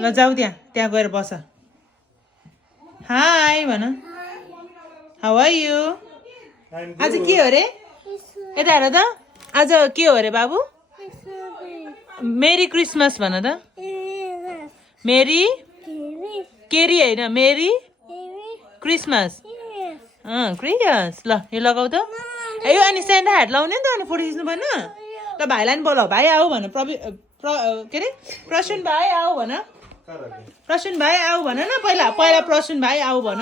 ल जाऊ त्यहाँ गएर बस हाई भन हाउ आर यु आज के हो रे यता हेर त आज के हो रे बाबु मेरी क्रिसमस भन त मेरी केरी होइन मेरी क्रिसमस क्रिस ल यो लगाऊ त यो अनि सेन्टा ह्याट लाउने नि त अनि फोटो खिच्नु भएन ल भाइलाई नि बोलाऊ भाइ आऊ भन के अरे प्रसून भाइ आऊ भन प्रसून भाइ आऊ भन न पहिला प्रसून भाइ आऊ भन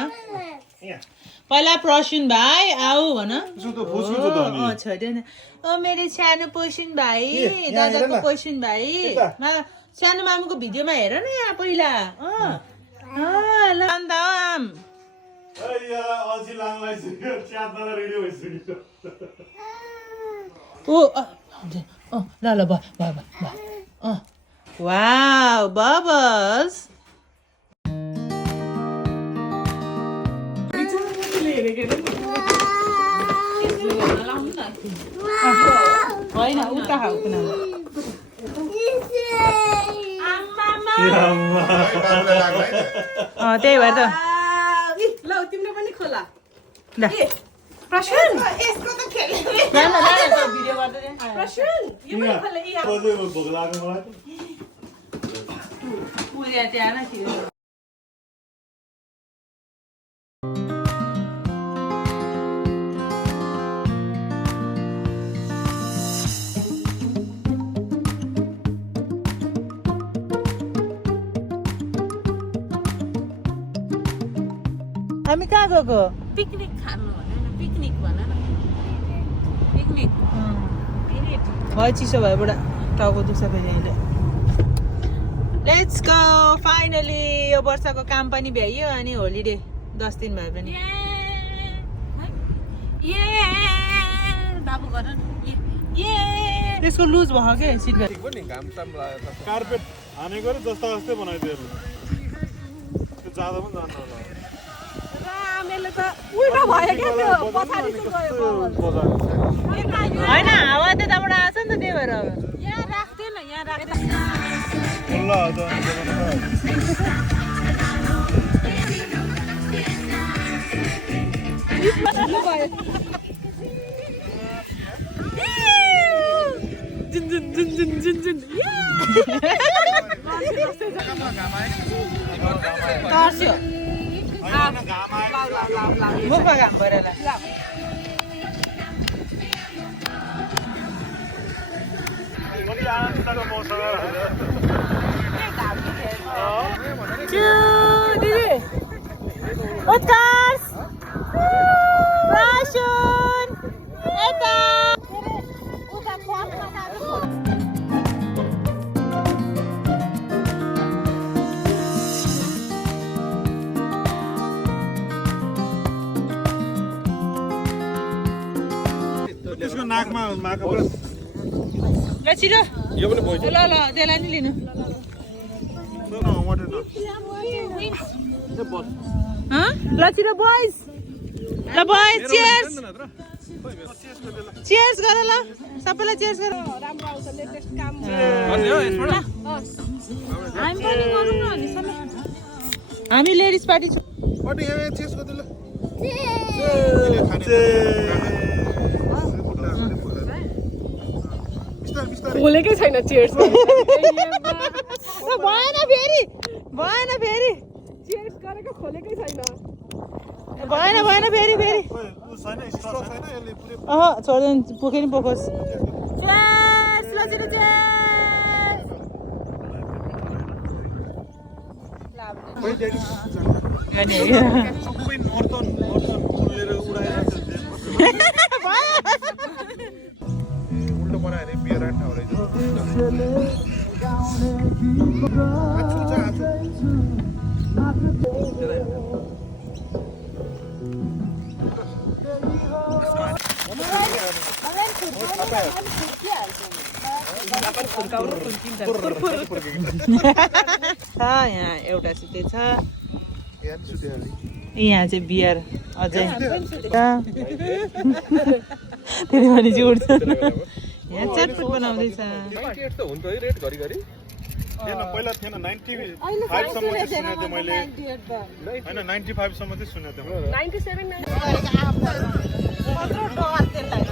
पहिला प्रसून भाइ आऊ भन छोड्दैन ओ मेरो सानो प्रसून भाइ दादाको प्रसून भाइ सानो मामुको भिडियोमा हेर न यहाँ पहिला ल अन्त ल ल वाउ बबल्स होइन उता खाऊ त्यही भएर त ल तिमीले पनि खोला ल प्रसून भिडियो गर्दै प्रसून यो पनि खोला पुऱ्या त्यहाँ न थियो हामी कहाँ गएको पिकनिक खानु भनेन पिकनिक भन न पिकनिक भयो चिसो भएबाट टाउको दुख्छ फेरि अहिले लेट्स गो फाइनली यो वर्षको काम पनि भ्याइयो अनि होलिडे 10 दिन भए पनि बाबु गर त्यसको लुज भयो के सिट बेल्ट कार्पेट हानेको र जस्ता जस्तै बनाइदियो त्यो जाँदा पनि जान्छ होला रामेले त उल्टा भयो क्या त्यो पछाडिको गयो होइन हावा त्यताबाट आएको छ नि त त्यही भएर अब यहाँ राख्दैन यहाँ राख्दैन तर्स्यो मुखमा घाम परेर उत्कर्ष प्रसून यता त्यसको नाकमा माका ल छिटो यो पनि भयो ल त्यसलाई नि लिनु ल छिटो बोइज ल बोइज चियर्स चियर्स गर ल सबैलाई चियर्स गर राम्रो आउँछ लेटेस्ट काम हामी पनि गरौँ न अनि सबै हामी लेडिज पार्टी छौँ खोलेकै छैन चेयर्स भएन फेरि चेयर्स गरेको खोलेकै छैन भएन फेरि अह छोड्दैन पोखे नि पोखोस् सबै नर्थन उडेर उडाएर उल्टो बनायो अरे बियर राख्न हो यहाँ एउटा सुते छ यहाँ चाहिँ बियर अझै त्यति भने चाहिँ उठ्छ यहाँ चटपट बनाउँदैछ थिएन पहिला थिएन 95 सम्म चाहिँ सुनेको थिएँ मैले होइन 95 सम्म चाहिँ सुनेको थिएँ 97 कत्रो डर त्यसलाई